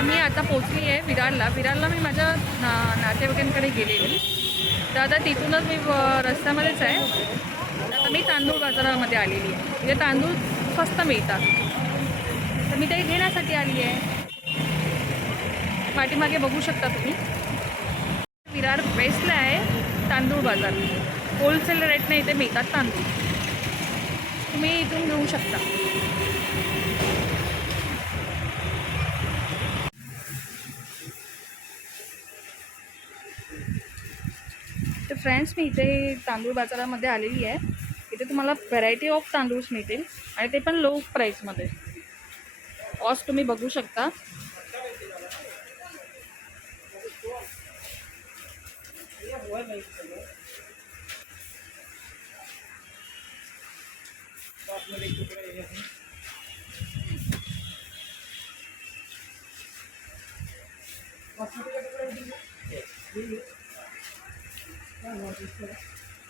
तर मी आता पोचली आहे विरारला मी माझ्या नातेवाईकांकडे गेलेली. तर आता तिथूनच मी रस्त्यामध्येच आहे. आता मी तांदूळ बाजारामध्ये आलेली आहे. तिथे तांदूळ स्वस्त मिळतात, तर मी ते घेण्यासाठी आली आहे. पाठीमागे बघू शकता तुम्ही, विरार वेस्टला आहे तांदूळ बाजार. होलसेल रेटने इथे मिळतात तांदूळ, तुम्ही इथून घेऊ शकता. तर फ्रेंड्स, मी इथे तांदूळ बाजारामध्ये आलेली आहे. इथे तुम्हाला व्हरायटी ऑफ तांदूळ मिळतील आणि ते पण लो प्राईसमध्ये. कॉस्ट तुम्ही बघू शकता.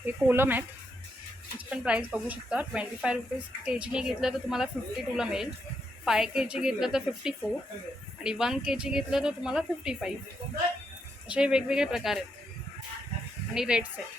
हे कोलम आहेत, त्याची पण प्राईस बघू शकता. 25 रुपीज kg घेतलं तर तुम्हाला 52ला मिळेल. 5 kg घेतलं तर 54 आणि 1 kg घेतलं तर तुम्हाला 55. असे वेगवेगळे प्रकार आहेत आणि रेट्स आहेत.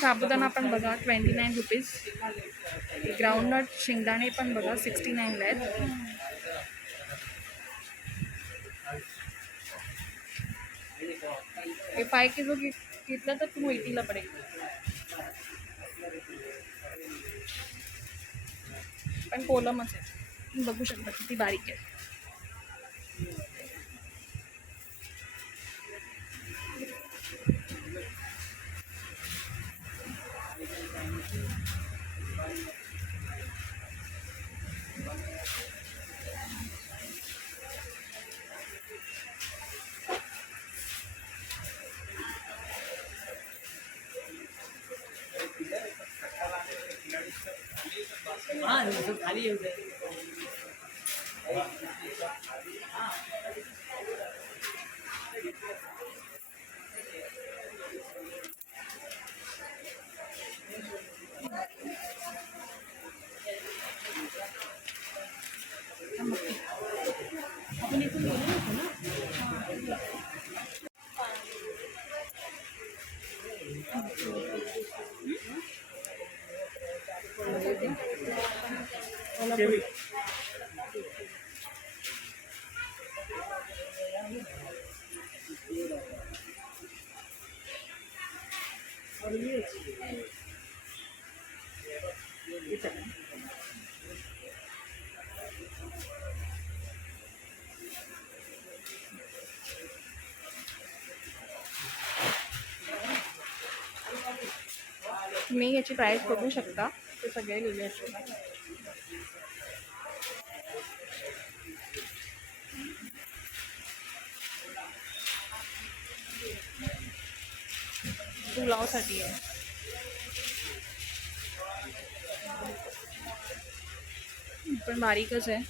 साबुदाणा पण बघा 29 रुपीज. ग्राउंडनट शेंगदाणे पण बघा 69ला आहेत. हे 5 किलो घेतलं तर तुम्ही 80ला पडेल. पण कोलमच आहे, तुम्ही बघू शकता किती बारीक आहे. खाली येऊ दे. आपण इथून गेलो होतो ना. तुम्ही याची प्राईस बघू शकता, ते सगळे लिहिले असतात. पुलावसाठी आहे. पण बारीकच आहे.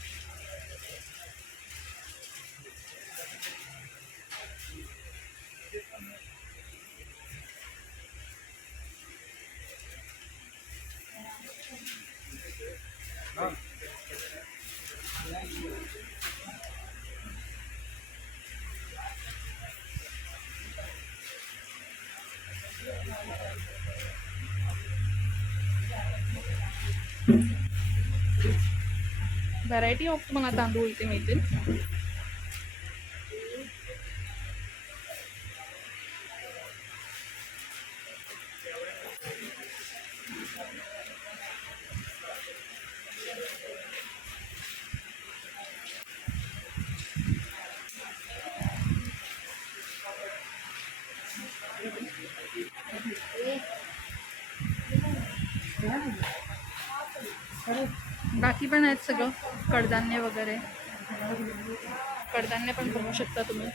व्हरायटी ऑफ तुम्हाला तांदूळ इथे मिळतील. बाकी पण आहेत सगळं कडधान्य वगैरे. कडधान्य पण बघू शकता तुम्ही.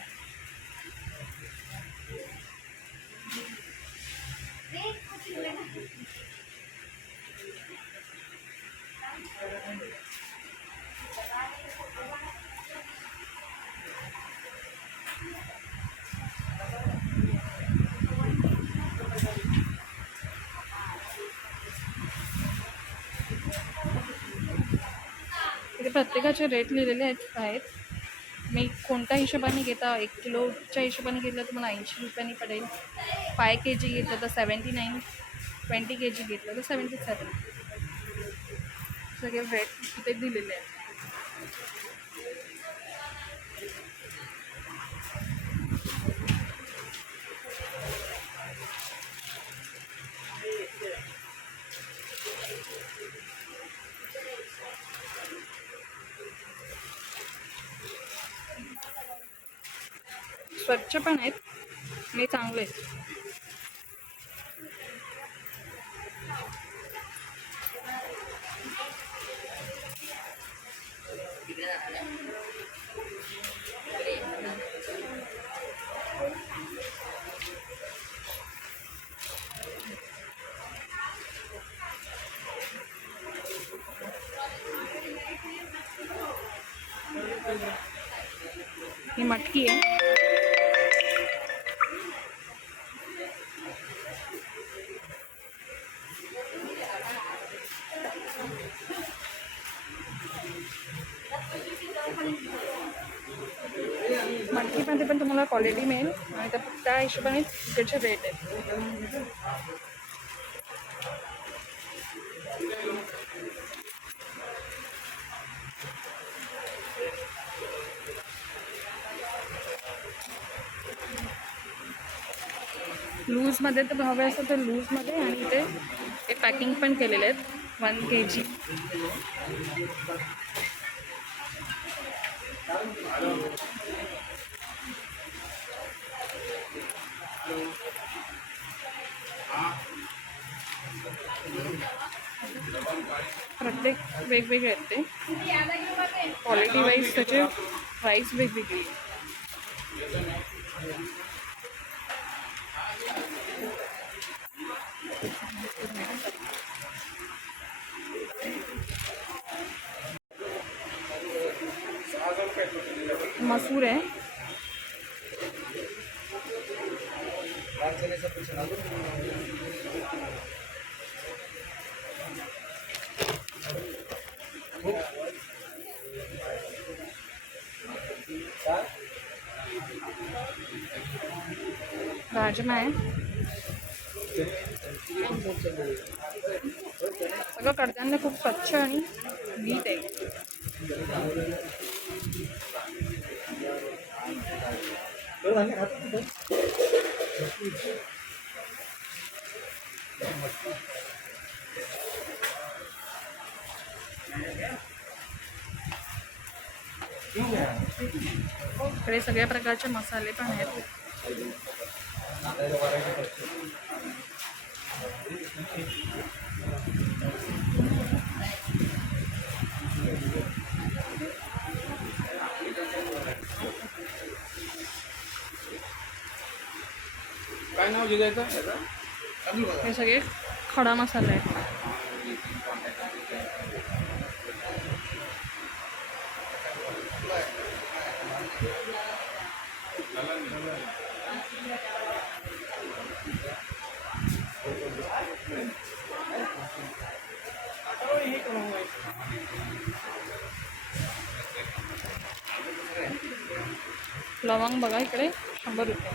इथे प्रत्येकाचे रेट लिहिलेले आहेत. मी कोणत्या हिशोबाने घेता, 1 किलोच्या हिशोबाने घेतलं तर मला 80 रुपयांनी पडेल. 5 kg घेतलं तर 79, 20 kg घेतलं तर 77. सगळे रेट इथे दिलेले आहेत. स्वच्छ पण आहेत आणि चांगले आहेत. ही मटकी आहे. मटकीमध्ये पण तुम्हाला क्वालिटी मिळेल आणि त्या हिशोबाने त्याचे रेट आहेत. लूजमध्ये तर हवे असतं तर लूजमध्ये, आणि इथे हे पॅकिंग पण केलेले आहेत 1 kg. प्रत्येक वेगवेगळे आहेत ते. क्वालिटी वाईज त्याचे प्राईस वेगवेगळी आहे. मसूर आहे. राजमा आहे. सगळं कडधान्य खूप स्वच्छ आणि नीट आहे. इकडे सगळ्या प्रकारचे मसाले पण आहेत. काय नाव जिजायचं? हे सगळे खडा मसाले आहेत. लवंग बघा इकडे 100 रुपये.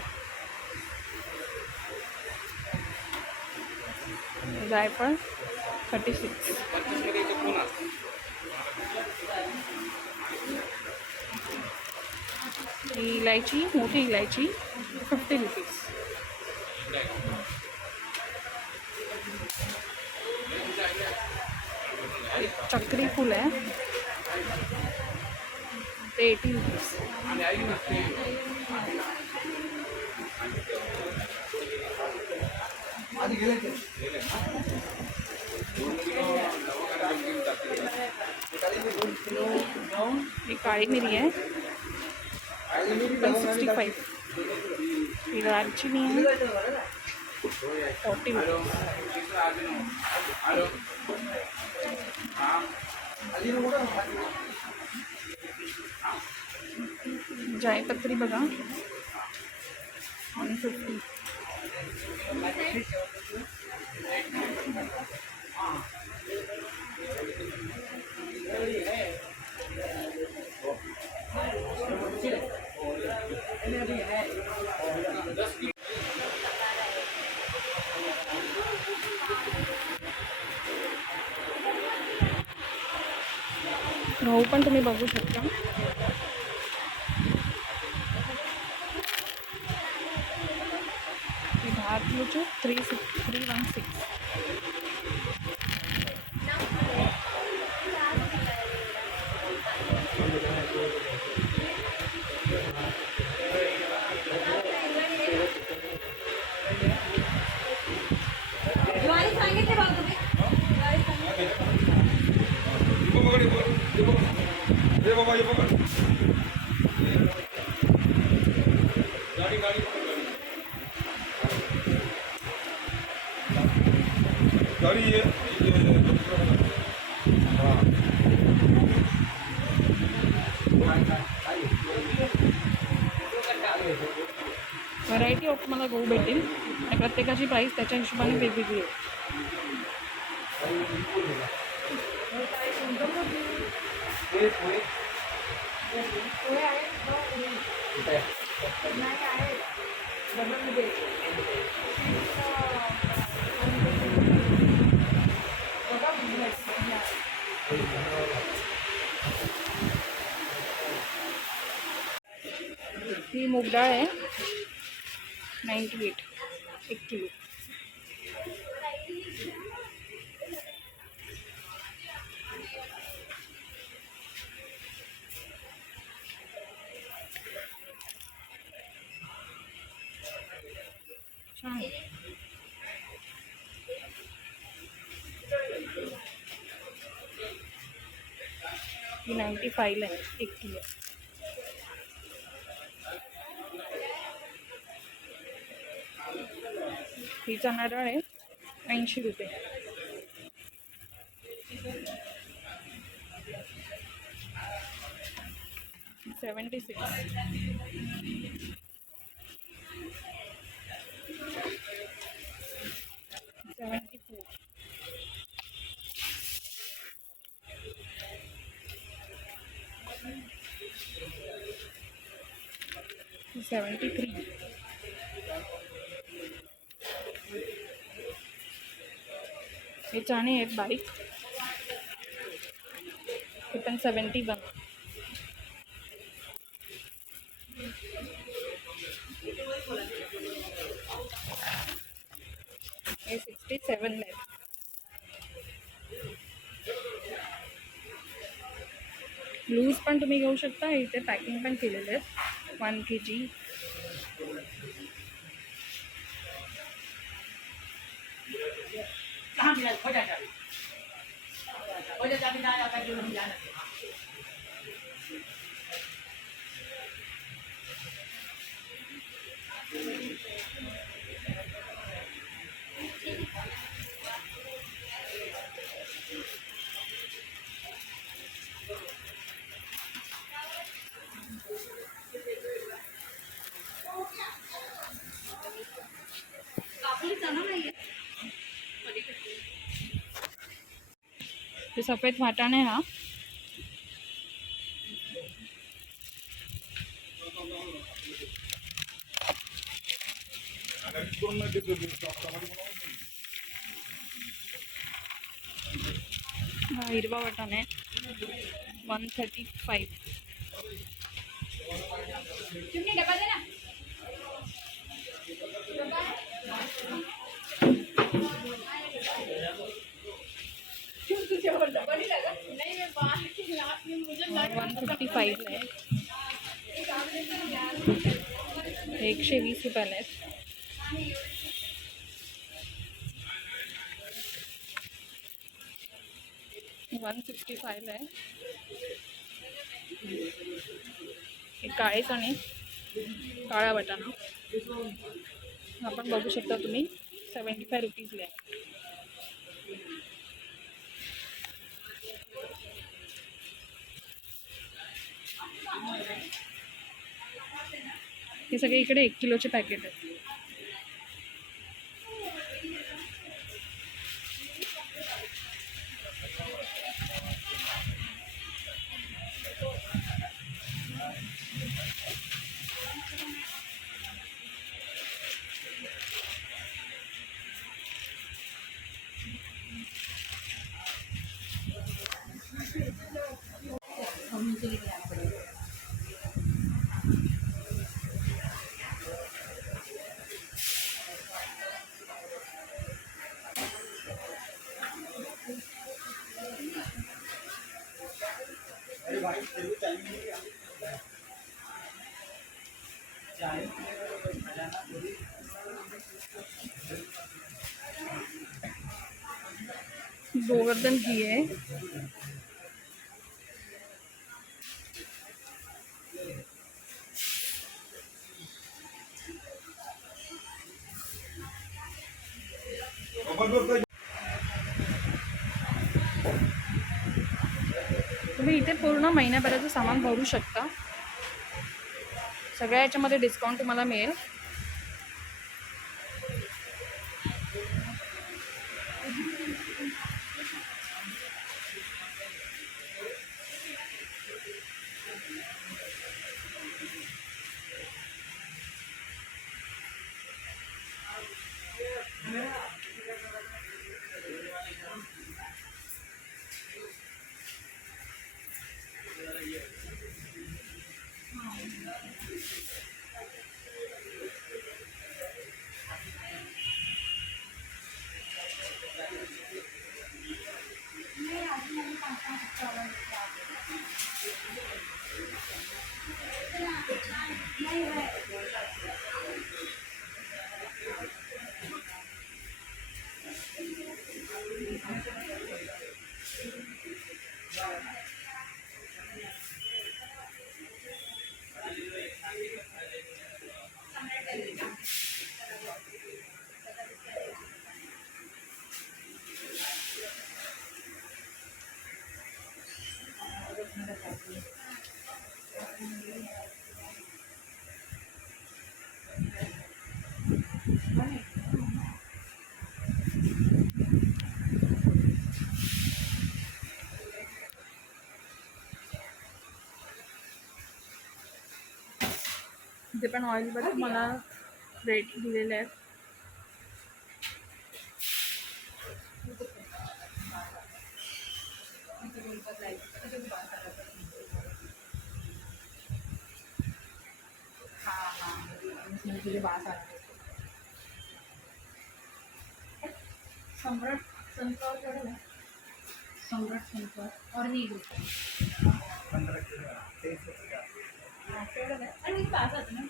जायफळ 36. इलायची, मोठी इलायची 50 रुपीज. चक्री फूल आहे ते 80 रुपीज. काळी मिरी आहे 165. ही दालचिनी आहे 40 जायपत्री बघा 150. गहू पण तुम्ही बघू शकता. हे 10 किलोचे 316. ये बाबा ये पकड़ गाड़ी गाड़ी पकड़ गाड़ी ये हाँ व्हरायटी ऑफ तुम्हाला गहू भेटेल आणि प्रत्येकाची प्राईस त्याच्या हिशोबाने वेगवेगळी आहे. ही मूग डाळ आहे 98 1 किलो. छान आहे. ही 95 आहे 1 किलो. ही चणा डाळ आहे 80 रुपये. $76. 74. 73. हे चणे आहेत बारीक हे पण 71. हे 67 आहेत. लूज पण तुम्ही घेऊ शकता. इथे पॅकिंग पण केलेले आहेत 1 kg. कहाँ मिला खोजा चाबी ना आता जो हम जाना हे सफेद वाटाणे हा हा हिरवा वाटाणे 135. $155 आहे. 120 रुपयाला आहेत. $155 आहे. हे काळे चणे, काळा वाटाणा आपण बघू शकता तुम्ही 75 रुपीजला आहे. हे सगळे इकडे 1 किलोचे पॅकेट आहेत. गोवर्धन घी आहे. तुम्ही इथे पूर्ण महिन्याभराचं सामान भरू शकता. सगळ्या याच्यामध्ये डिस्काउंट तुम्हाला मिळेल. इथे पण ऑइल बघा मला रेट दिलेले आहेत. सम्राट सनफ्लॉवर केवढं आहे? सम्राट सनफ्लॉवर और नहीं केवढं आहे? आणि ताजा आहे ना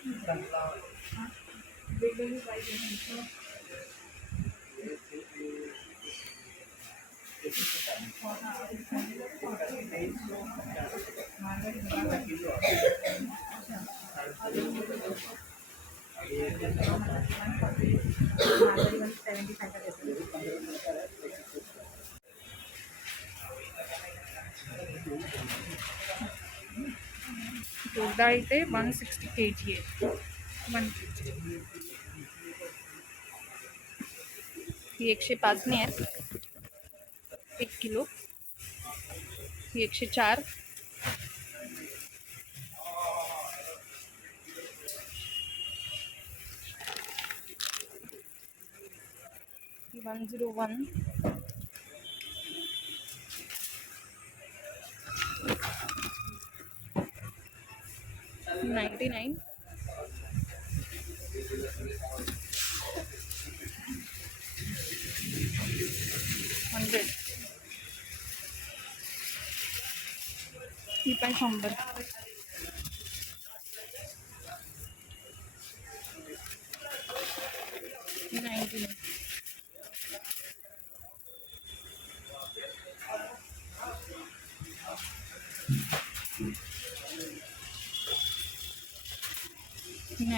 वेगवेगळी प्राईस आहे. डाळ इथे 160 kg आहे. 160 ही 105 ने आहे 1 किलो. ही 104. ही 101. ही 99. हंड्रेड. ही पण 100. ही 99.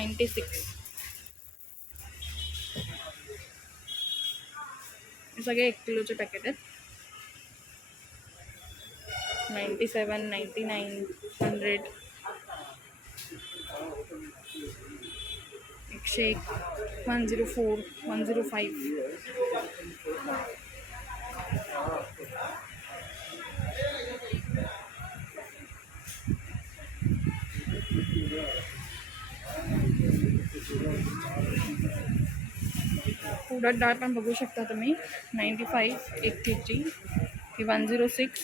96. हे सगळे 1 किलोचे पॅकेट आहेत. 97, 99, 100, 101, 104, 105. उडद डाळ पण बघू शकता तुम्ही. 95 1 केजी. ही 106.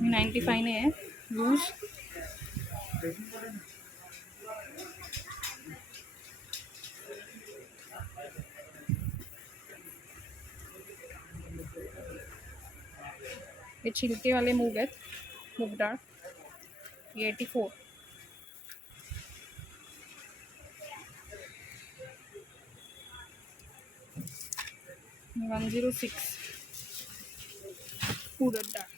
95 ने आहे लूज. हे छिलकेवाले मूग आहेत, मूग डाळ. ही 84. ही 106 उडद डाळ.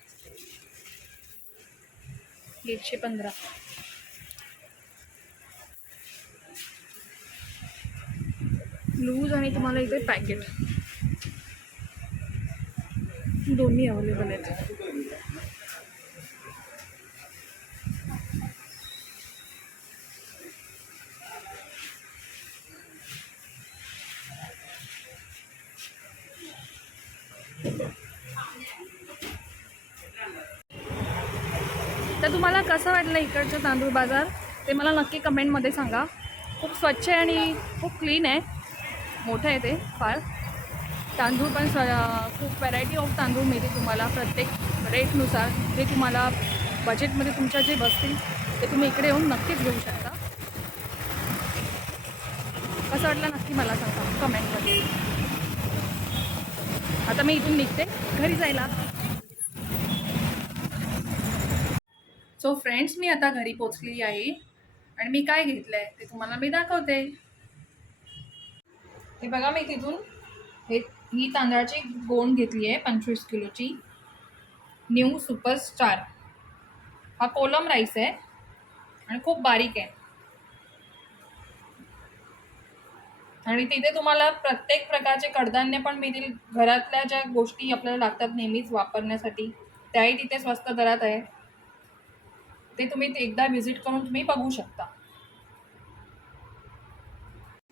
115. लूज आणि तुम्हाला इथे पॅकेट दोन्ही अवेलेबल आहेत. तर तुम्हाला कसं वाटलं इकडचं तांदूळ बाजार ते मला नक्की कमेंटमध्ये सांगा. खूप स्वच्छ आहे आणि खूप क्लीन आहे. मोठं आहे ते फार. तांदूळ पण खूप व्हरायटी ऑफ तांदूळ मिळते तुम्हाला प्रत्येक रेटनुसार. जे तुम्हाला बजेटमध्ये तुमच्या जे बसतील ते तुम्ही इकडे येऊन नक्कीच घेऊ शकता. कसं वाटलं नक्की मला सांगा कमेंटमध्ये. आता मी इथून निघते घरी जायला. सो फ्रेंड्स, मी आता घरी पोचलेली आहे आणि मी काय घेतलं आहे ते तुम्हाला मी दाखवते. हे बघा, मी तिथून ही तांदळाची गोण घेतली आहे 25 किलोची. New superstar. हा कोलम राईस आहे आणि खूप बारीक आहे. आणि तिथे तुम्हाला प्रत्येक प्रकारचे कडधान्य पण मिळतील. घरातल्या ज्या गोष्टी आपल्याला लागतात नेहमीच वापरण्यासाठी त्याही तिथे स्वस्त दरात आहे. ते तुम्ही एकदा व्हिजिट करून तुम्ही बघू शकता.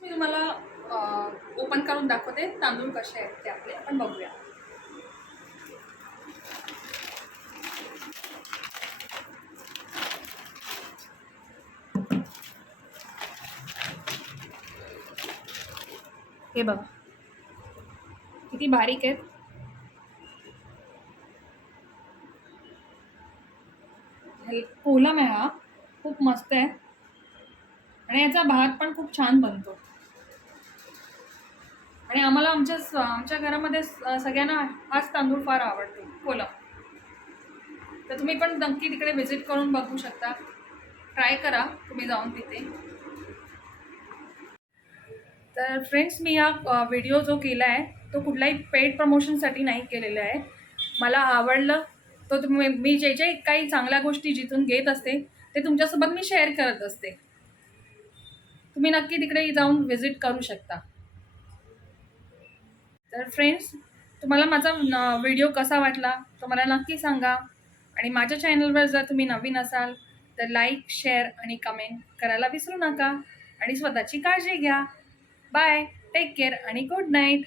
मी तुम्हाला ओपन करून दाखवते तांदूळ कसे आहेत ते आपले. आपण बघूया. हे बघा किती बारीक आहेत. कोलम आहे हा, खूप मस्त आहे आणि याचा भात पण खूप छान बनतो. आणि आम्हाला आमच्या घरामध्ये सगळ्यांना हाच तांदूळ फार आवडतो, कोलम. तर तुम्ही पण नक्की तिकडे व्हिजिट करून बघू शकता. ट्राय करा तुम्ही जाऊन तिथे. तर फ्रेंड्स, मी हा व्हिडिओ जो केला आहे तो कुठलाही पेड प्रमोशनसाठी नाही केलेला आहे. मला आवडलं तो मी जे जे काही चांगल्या गोष्टी जिथून घेत असते ते तुमच्यासोबत मी शेअर करत असते. तुम्ही नक्की तिकडे जाऊन व्हिजिट करू शकता. तर फ्रेंड्स, तुम्हाला माझा व्हिडिओ कसा वाटला तो मला नक्की सांगा. आणि माझ्या चॅनलवर जर तुम्ही नवीन असाल तर लाईक, शेअर आणि कमेंट करायला विसरू नका. आणि स्वतःची काळजी घ्या. बाय, टेक केअर आणि गुड नाईट.